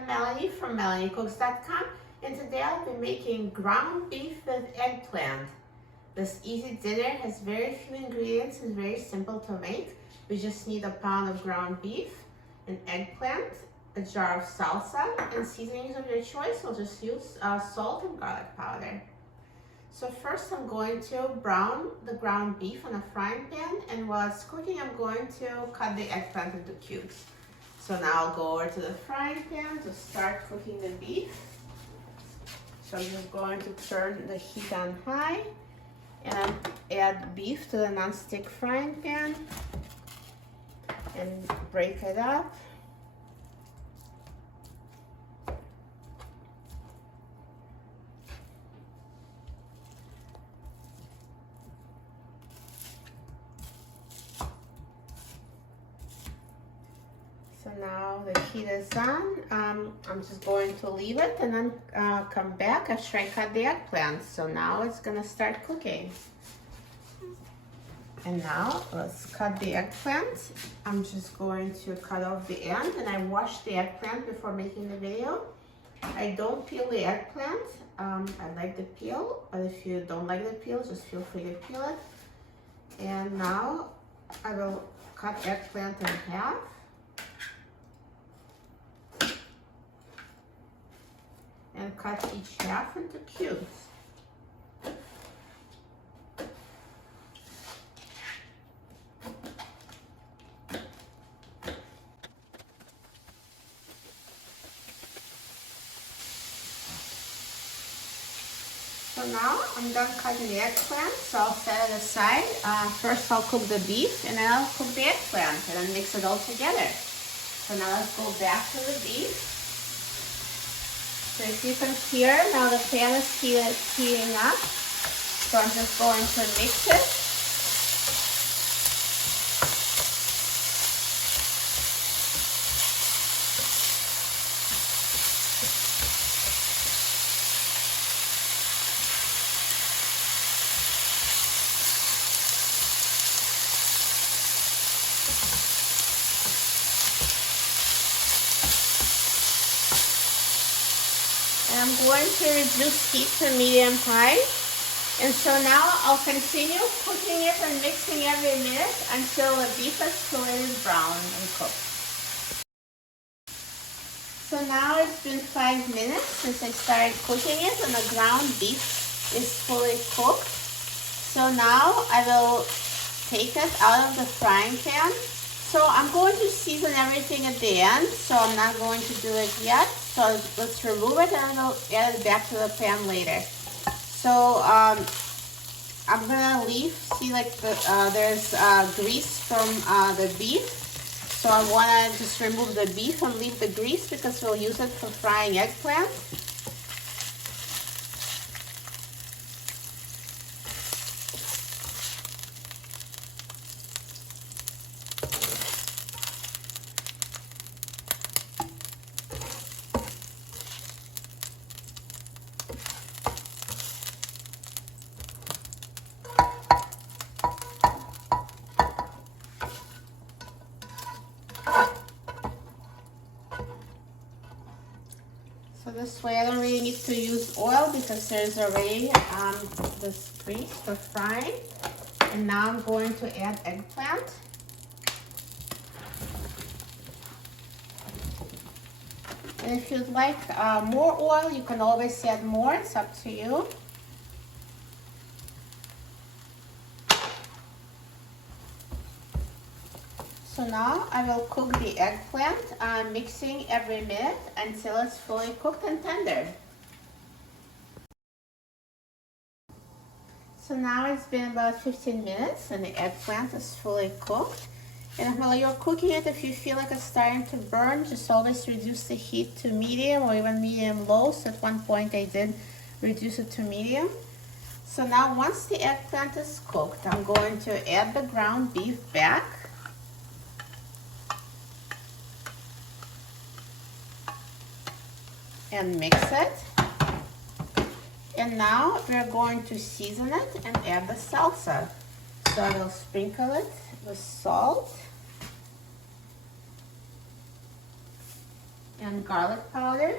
I'm Melanie from MelanieCooks.com, and today I'll be making ground beef with eggplant. This easy dinner has very few ingredients and very simple to make. We just need a pound of ground beef, an eggplant, a jar of salsa, and seasonings of your choice. I'll just use salt and garlic powder. So first I'm going to brown the ground beef on a frying pan, and while it's cooking I'm going to cut the eggplant into cubes. So now I'll go over to the frying pan to start cooking the beef. So I'm just going to turn the heat on high and add beef to the nonstick frying pan and break it up. So now the heat is on. I'm just going to leave it and then come back after I cut the eggplant. So now it's gonna start cooking. And now let's cut the eggplant. I'm just going to cut off the end, and I washed the eggplant before making the video. I don't peel the eggplant. I like the peel, but if you don't like the peel, just feel free to peel it. And now I will cut eggplant in half. And cut each half into cubes. So now I'm done cutting the eggplant, so I'll set it aside. First I'll cook the beef, and then I'll cook the eggplant, and then mix it all together. So now let's go back to the beef. So if you can hear, now the pan is heating up. So I'm just going to mix it. And I'm going to reduce heat to medium-high. And so now I'll continue cooking it and mixing every minute until the beef is fully brown and cooked. So now it's been 5 minutes since I started cooking it, and the ground beef is fully cooked. So now I will take it out of the frying pan. So I'm going to season everything at the end, so I'm not going to do it yet. So let's remove it and I'll add it back to the pan later. So I'm gonna leave, see, like there's grease from the beef. So I wanna just remove the beef and leave the grease because we'll use it for frying eggplant. So this way I don't really need to use oil because there's already this grease for frying. And now I'm going to add eggplant. And if you'd like more oil, you can always add more, it's up to you. So now I will cook the eggplant, mixing every minute until it's fully cooked and tender. So now it's been about 15 minutes and the eggplant is fully cooked. And while you're cooking it, if you feel like it's starting to burn, just always reduce the heat to medium or even medium-low. So at one point I did reduce it to medium. So now once the eggplant is cooked, I'm going to add the ground beef back. And mix it. And now we're going to season it and add the salsa. So I will sprinkle it with salt. and garlic powder.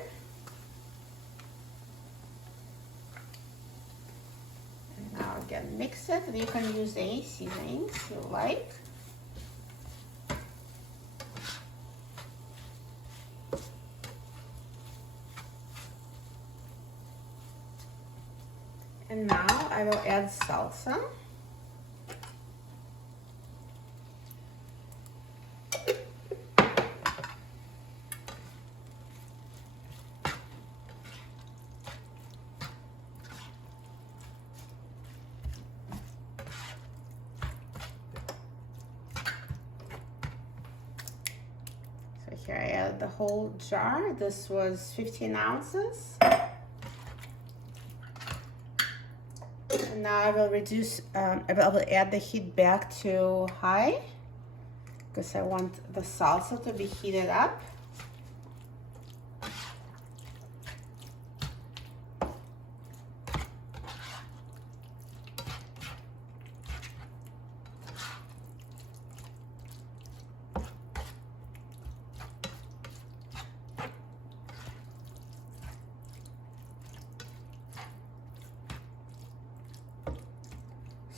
And now again, mix it, and you can use any seasonings you like. And now I will add salsa. So here I added the whole jar. This was 15 ounces. And now I will reduce, I will add the heat back to high because I want the salsa to be heated up.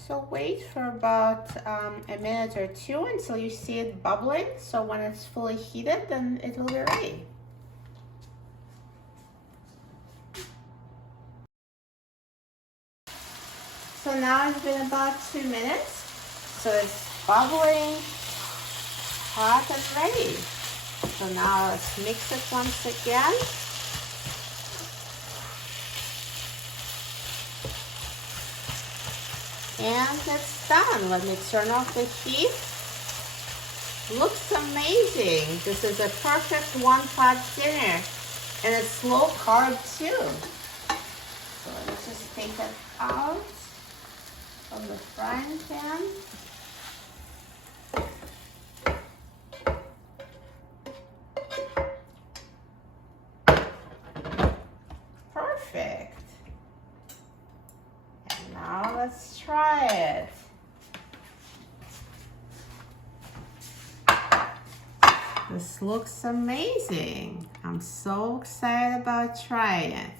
So wait for about a minute or two until you see it bubbling. So when it's fully heated, then it will be ready. So now it's been about 2 minutes. So it's bubbling, hot and ready. So now let's mix it once again. And it's done. Let me turn off the heat. Looks amazing. This is a perfect one-pot dinner. And it's low carb too. So let's just take it out from the frying pan. Perfect. And now let's try it. This looks amazing. I'm so excited about trying it.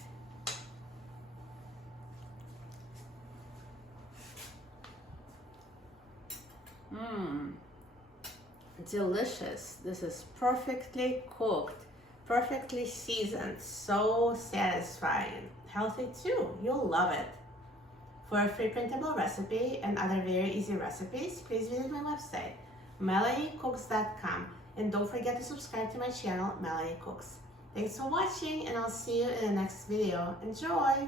Delicious. This is perfectly cooked, perfectly seasoned, so satisfying. Healthy too. You'll love it. For a free printable recipe and other very easy recipes, please visit my website, melaniecooks.com. And don't forget to subscribe to my channel, Melanie Cooks. Thanks for watching, and I'll see you in the next video. Enjoy!